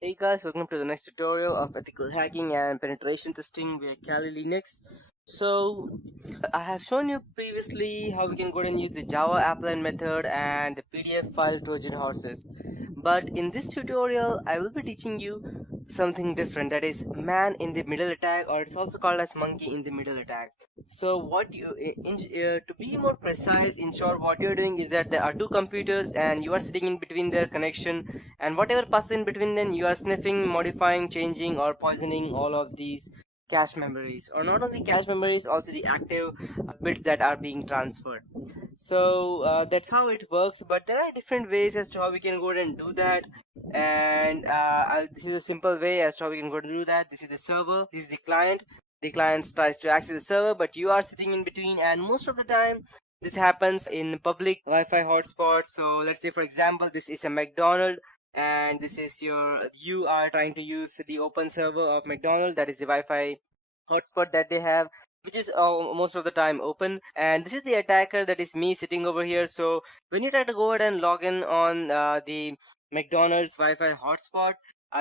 Hey guys, welcome to the next tutorial of ethical hacking and penetration testing with Kali Linux. I have shown you previously how we can go and use the Java applet method and the PDF file Trojan horses. But in this tutorial, I will be teaching you something different, that is man in the middle attack, or it's also called as monkey in the middle attack. So what you to be more precise, in short, what you're doing is that there are two computers and you are sitting in between their connection, and whatever passes in between them you are sniffing, modifying, changing, or poisoning all of these cache memories, or not only cache memories, also the active bits that are being transferred. That's how it works, but there are different ways as to how we can go ahead and do that. This is a simple way as to how we can go and do that. This is the server, this is the client. The client tries to access the server, but you are sitting in between, and most of the time this happens in public Wi-Fi hotspots. So let's say, for example, this is a McDonald's, and this is you are trying to use the open server of McDonald's, that is the Wi-Fi hotspot that they have, which is most of the time open, and this is the attacker, that is me sitting over here. So when you try to go ahead and log in on the McDonald's Wi-Fi hotspot,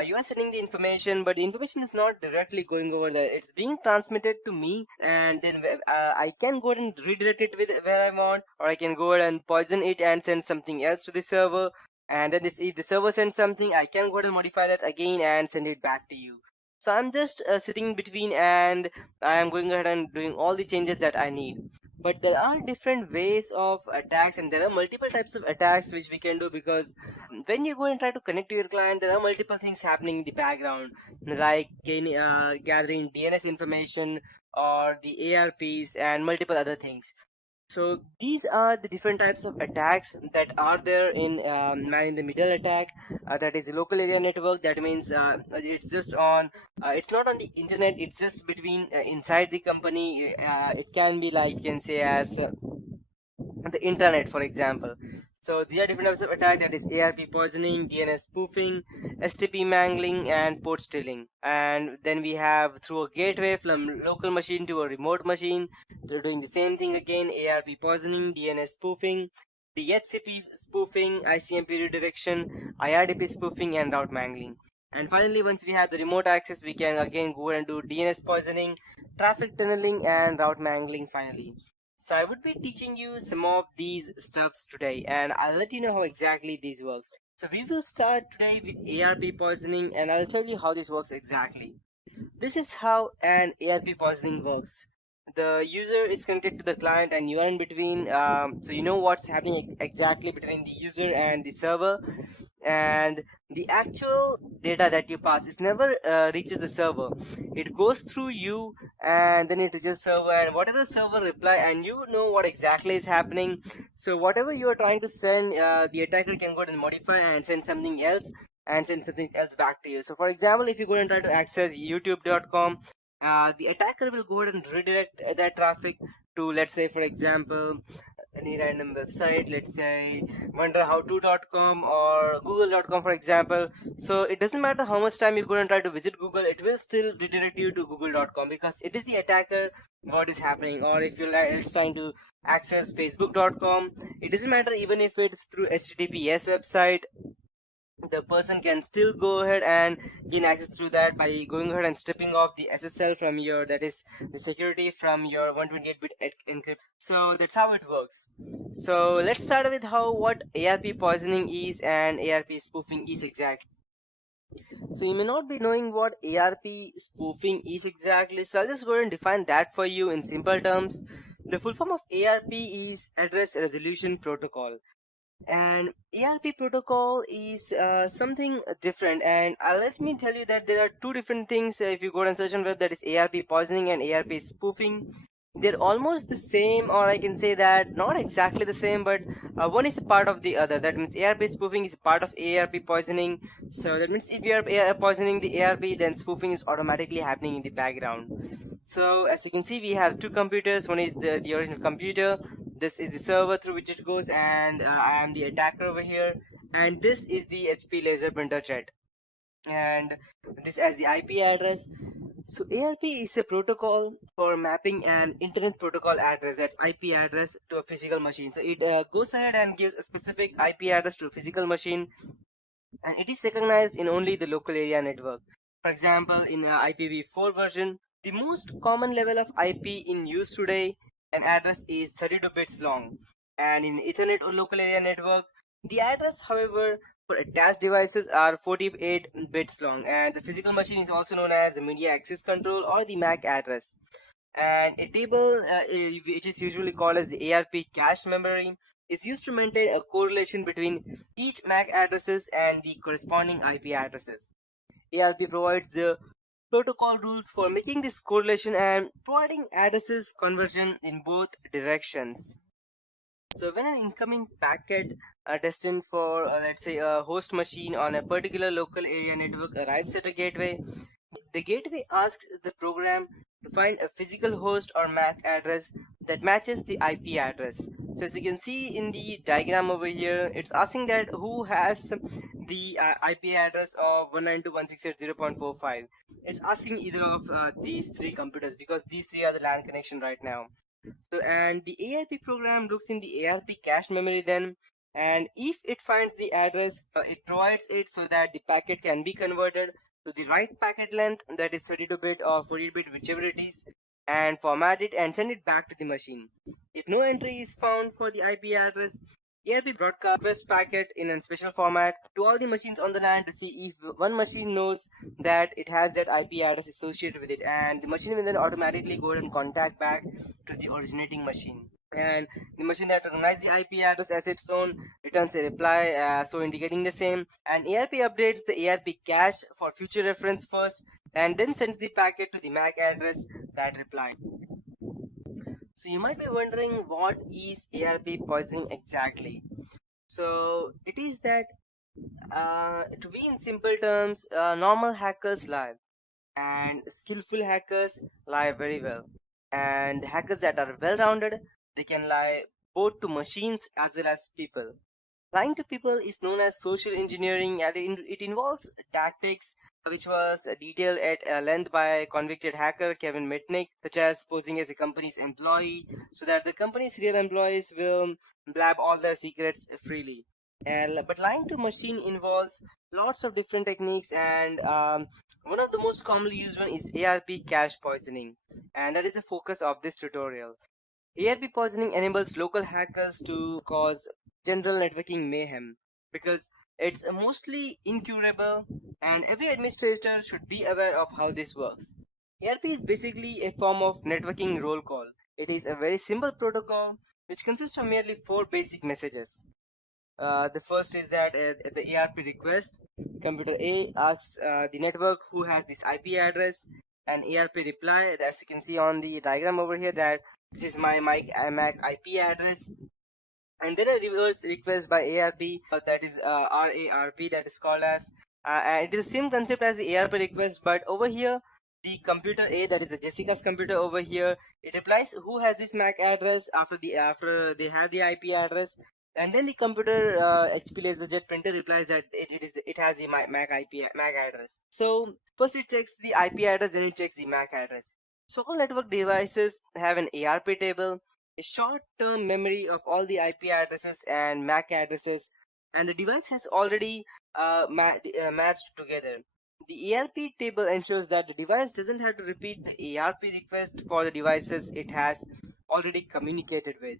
you are sending the information, but the information is not directly going over there. It's being transmitted to me, and then I can go ahead and redirect it with where I want, or I can go ahead and poison it and send something else to the server. And then if the server sends something, I can go ahead and modify that again and send it back to you. So I'm just sitting in between, and I am going ahead and doing all the changes that I need. But there are different ways of attacks, and there are multiple types of attacks which we can do, because when you go and try to connect to your client, there are multiple things happening in the background, like gathering DNS information or the ARPs and multiple other things. So these are the different types of attacks that are there in man in the middle attack. That is a local area network. That means it's just on. It's not on the internet. It's just between inside the company. It can be like, you can say, as the internet, for example. So there are different types of attack, that is ARP poisoning, DNS spoofing, STP mangling, and port stealing. And then we have through a gateway from local machine to a remote machine. They're doing the same thing again: ARP poisoning, DNS spoofing, DHCP spoofing, ICMP redirection, IRDP spoofing, and route mangling. And finally, once we have the remote access, we can again go and do DNS poisoning, traffic tunneling, and route mangling finally. So I would be teaching you some of these stuffs today, and I'll let you know how exactly these works. So we will start today with ARP poisoning, and I'll tell you how this works exactly. This is how an ARP poisoning works. The user is connected to the client and you are in between, so you know what's happening exactly between the user and the server, and the actual data that you pass is never reaches the server. It goes through you, and then it reaches server, and whatever the server reply, and you know what exactly is happening. So whatever you are trying to send, the attacker can go and modify and send something else, and send something else back to you. So for example, if you go and try to access youtube.com, the attacker will go ahead and redirect that traffic to, let's say, for example, any random website, let's say wonderhowto.com or google.com, for example. So it doesn't matter how much time you go and try to visit Google, it will still redirect you to google.com, because it is the attacker what is happening. Or if you like, it's trying to access facebook.com, it doesn't matter even if it's through https website, the person can still go ahead and gain access through that by going ahead and stripping off the SSL from your, that is the security from your 128-bit encrypt. So that's how it works. So let's start with what ARP poisoning is and ARP spoofing is exactly. So you may not be knowing what ARP spoofing is exactly, so I'll just go ahead and define that for you in simple terms. The full form of ARP is Address Resolution Protocol, and ARP protocol is something different, and let me tell you that there are two different things. If you go and search on web, that is ARP poisoning and ARP spoofing. They're almost the same, or I can say that not exactly the same, but one is a part of the other. That means ARP spoofing is a part of ARP poisoning. So that means if you are poisoning the ARP, then spoofing is automatically happening in the background. So as you can see, we have two computers. One is the original computer, this is the server through which it goes, and I am the attacker over here, and this is the HP laser printer jet, and this as the IP address. So ARP is a protocol for mapping an internet protocol address, that's IP address, to a physical machine. So it goes ahead and gives a specific IP address to a physical machine, and it is recognized in only the local area network. For example, in IPv4 version, the most common level of IP in use today, an address is 32 bits long, and in Ethernet or local area network, the address, however, for attached devices are 48 bits long, and the physical machine is also known as the media access control or the MAC address. And a table, which is usually called as the ARP cache memory, is used to maintain a correlation between each MAC addresses and the corresponding IP addresses. ARP provides the protocol rules for making this correlation and providing addresses conversion in both directions. So when an incoming packet destined for, let's say, a host machine on a particular local area network arrives at a gateway, the gateway asks the program to find a physical host or MAC address that matches the IP address. So as you can see in the diagram over here, it's asking that who has the IP address of 192.168.0.45. It's asking either of these three computers because these three are the LAN connection right now. So, and the ARP program looks in the ARP cache memory then, and if it finds the address, it provides it so that the packet can be converted to the right packet length, that is 32-bit or 48-bit, whichever it is, and format it and send it back to the machine. If no entry is found for the IP address, ARP broadcast request packet in a special format to all the machines on the LAN to see if one machine knows that it has that IP address associated with it, and the machine will then automatically go and contact back to the originating machine. And the machine that recognizes the IP address as its own returns a reply, so indicating the same. And ARP updates the ARP cache for future reference first, and then sends the packet to the MAC address that replied. So you might be wondering, what is ARP poisoning exactly? So it is that, to be in simple terms, normal hackers lie, and skillful hackers lie very well. And hackers that are well-rounded, they can lie both to machines as well as people. Lying to people is known as social engineering, and it involves tactics which was detailed at length by convicted hacker Kevin Mitnick, such as posing as a company's employee so that the company's real employees will blab all their secrets freely. But lying to machine involves lots of different techniques, and one of the most commonly used one is ARP cache poisoning, and that is the focus of this tutorial. ARP poisoning enables local hackers to cause general networking mayhem because it's mostly incurable, and every administrator should be aware of how this works. ARP is basically a form of networking roll call. It is a very simple protocol which consists of merely four basic messages. The first is that the ARP request, computer A asks the network who has this IP address, and ARP reply, as you can see on the diagram over here, that this is my MAC IP address. And then a reverse request by ARP, that is RARP, that is called as, and it is the same concept as the ARP request, but over here the computer A, that is the Jessica's computer over here, it replies who has this MAC address after they have the IP address, and then the computer HP LaserJet printer replies that it has the MAC address. So first it checks the IP address, then it checks the MAC address. So all network devices have an ARP table, a short-term memory of all the IP addresses and MAC addresses, and the device has already matched together. The ARP table ensures that the device doesn't have to repeat the ARP request for the devices it has already communicated with.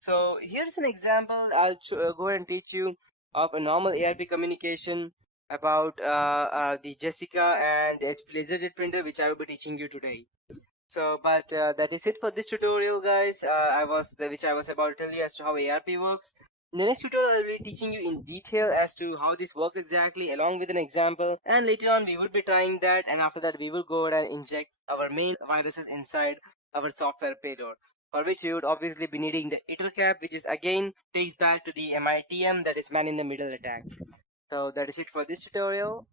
So here's an example. I'll go ahead and teach you of a normal ARP communication about the Jessica and the HP LaserJet printer, which I will be teaching you today. So, but that is it for this tutorial, guys. Which I was about to tell you as to how ARP works. In the next tutorial, I will be teaching you in detail as to how this works exactly, along with an example. And later on, we will be trying that, and after that, we will go ahead and inject our main viruses inside our software payload, for which we would obviously be needing the EtherCap, which is again takes back to the MITM, that is man in the middle attack. So that is it for this tutorial.